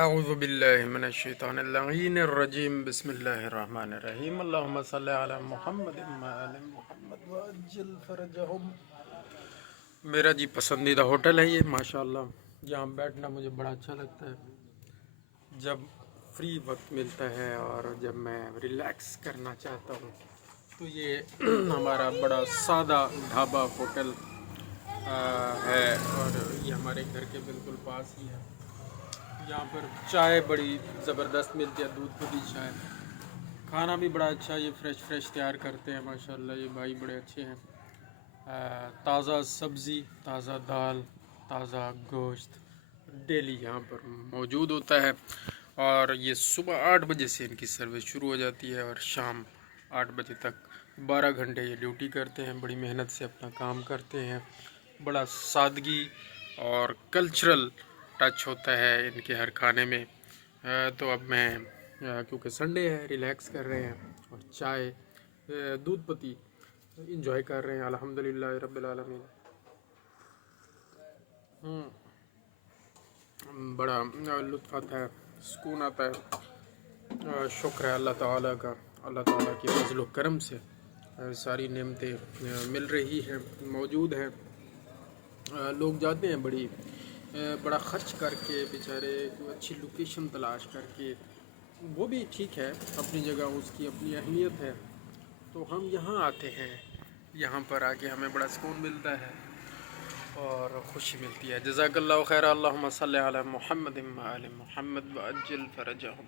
اعوذ باللہ من الشیطان اللعین الرجیم بسم اللہ الرحمن الرحیم اللہم صلی علی محمد آل محمد وعجل فرجہم۔ میرا جی پسندیدہ ہوٹل ہے یہ ماشاءاللہ، جہاں بیٹھنا مجھے بڑا اچھا لگتا ہے جب فری وقت ملتا ہے اور جب میں ریلیکس کرنا چاہتا ہوں تو یہ ہمارا بڑا سادہ ڈھابا ہوٹل ہے، اور یہ ہمارے گھر کے بالکل پاس ہی ہے۔ یہاں پر چائے بڑی زبردست ملتی ہے، دودھ پتی چائے، کھانا بھی بڑا اچھا، یہ فریش تیار کرتے ہیں ماشاءاللہ، یہ بھائی بڑے اچھے ہیں۔ تازہ سبزی، تازہ دال، تازہ گوشت ڈیلی یہاں پر موجود ہوتا ہے، اور یہ صبح 8 بجے سے ان کی سروس شروع ہو جاتی ہے اور شام 8 بجے تک 12 گھنٹے یہ ڈیوٹی کرتے ہیں، بڑی محنت سے اپنا کام کرتے ہیں، بڑا سادگی اور کلچرل ٹچ ہوتا ہے ان کے ہر کھانے میں۔ تو اب میں کیونکہ سنڈے ہے ریلیکس کر رہے ہیں اور چائے دودھ پتی انجوائے کر رہے ہیں الحمدللہ رب العالمین۔ بڑا لطف آتا ہے، سکون آتا ہے، شکر ہے اللہ تعالیٰ کا، اللہ تعالیٰ کے فضل و کرم سے ساری نعمتیں مل رہی ہیں، موجود ہیں۔ لوگ جاتے ہیں بڑا خرچ کر کے بیچارے، اچھی لوکیشن تلاش کر کے، وہ بھی ٹھیک ہے اپنی جگہ، اس کی اپنی اہمیت ہے، تو ہم یہاں آتے ہیں، یہاں پر آ کے ہمیں بڑا سکون ملتا ہے اور خوشی ملتی ہے۔ جزاک اللہ خیر، اللہم صلی علی محمد آل محمد وعجل فرجہم۔